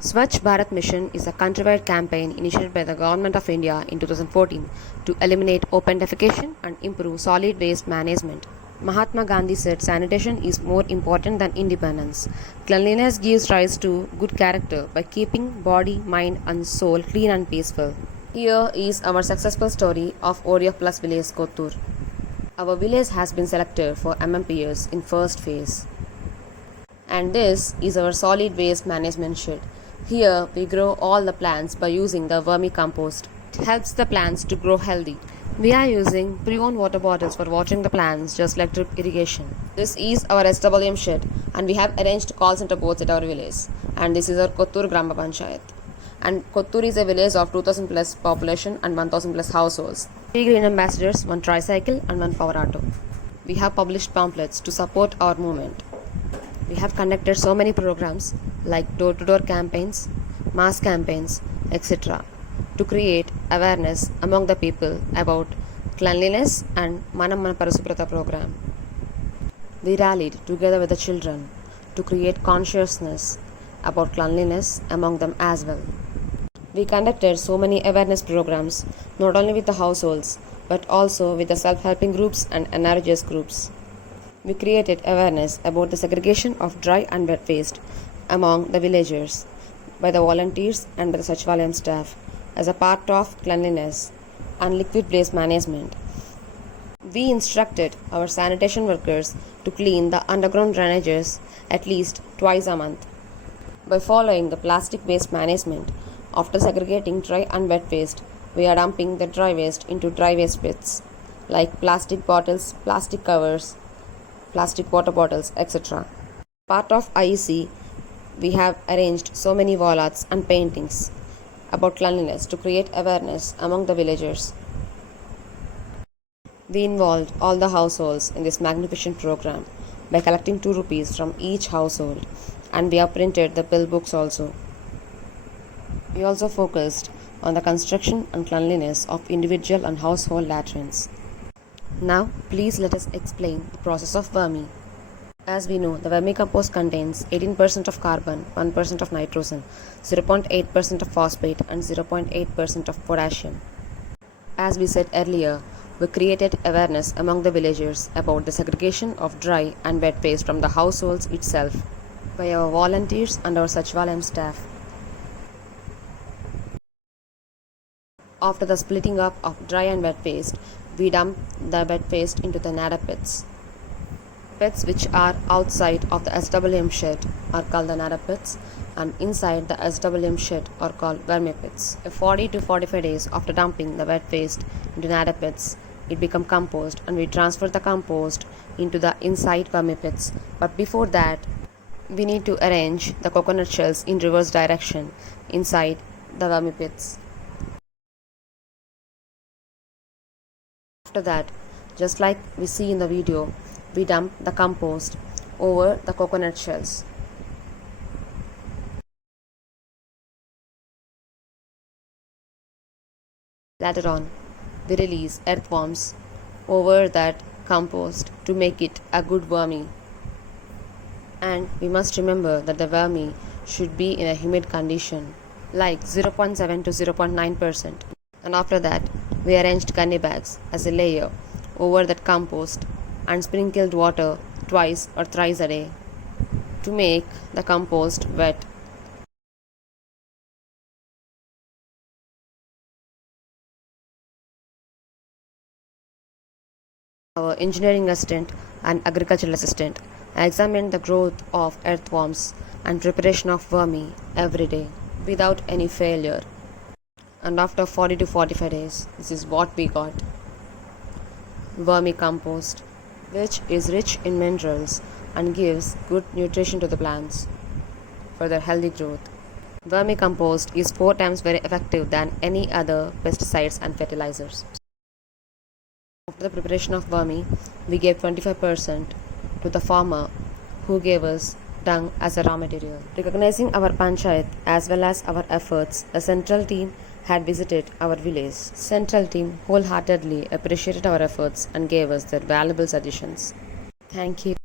Swachh Bharat Mission is a countrywide campaign initiated by the Government of India in 2014 to eliminate open defecation and improve solid waste management. Mahatma Gandhi said sanitation is more important than independence. Cleanliness gives rise to good character by keeping body, mind, and soul clean and peaceful. Here is our successful story of ODF Plus village Kottur. Our village has been selected for MMPS in first phase. And this is our solid waste management shed. Here we grow all the plants by using the vermicompost. It helps the plants to grow healthy. We are using pre-owned water bottles for watering the plants just like drip irrigation. This is our SWM shed and we have arranged call center boards at our village. And this is our Kottur Grama Panchayat. And Kottur is a village of 2000 plus population and 1000 plus households. 3 green ambassadors, 1 tricycle and 1 power auto. We have published pamphlets to support our movement. We have conducted so many programs like door-to-door campaigns, mass campaigns, etc. to create awareness among the people about cleanliness and Manam Mana Parasuprata program. We rallied together with the children to create consciousness about cleanliness among them as well. We conducted so many awareness programs not only with the households but also with the self-helping groups and NRGS groups. We created awareness about the segregation of dry and wet waste among the villagers by the volunteers and by the Sachvalayam staff as a part of cleanliness and liquid waste management. We instructed our sanitation workers to clean the underground drainages at least twice a month. By following the plastic waste management, after segregating dry and wet waste, we are dumping the dry waste into dry waste pits like plastic bottles, plastic covers, plastic water bottles, etc. Part of IEC, we have arranged so many wall arts and paintings about cleanliness to create awareness among the villagers. We involved all the households in this magnificent program by collecting 2 rupees from each household, and we have printed the bill books also. We also focused on the construction and cleanliness of individual and household latrines. Now, please let us explain the process of vermi. As we know, the vermicompost contains 18% of carbon, 1% of nitrogen, 0.8% of phosphate, and 0.8% of potassium. As we said earlier, we created awareness among the villagers about the segregation of dry and wet waste from the households itself by our volunteers and our Sachvalayam staff. After the splitting up of dry and wet waste, we dump the wet waste into the nada pits. Pits which are outside of the SWM shed are called the nada pits, and inside the SWM shed are called vermi pits. 40 to 45 days after dumping the wet waste into nada pits, it becomes compost and we transfer the compost into the inside vermi pits. But before that, we need to arrange the coconut shells in reverse direction inside the vermi pits. After that, just like we see in the video, we dump the compost over the coconut shells. Later on, we release earthworms over that compost to make it a good vermi. And we must remember that the vermi should be in a humid condition like 0.7 to 0.9%. And after that, we arranged gunny bags as a layer over that compost and sprinkled water twice or thrice a day to make the compost wet. Our engineering assistant and agricultural assistant examined the growth of earthworms and preparation of vermi every day without any failure. And after 40 to 45 days, this is what we got. Vermicompost, which is rich in minerals and gives good nutrition to the plants for their healthy growth. Vermicompost is 4 times very effective than any other pesticides and fertilizers. After the preparation of vermi, we gave 25% to the farmer who gave us dung as a raw material. Recognizing our panchayat as well as our efforts, a central team had visited our village. Central team wholeheartedly appreciated our efforts and gave us their valuable suggestions. Thank you.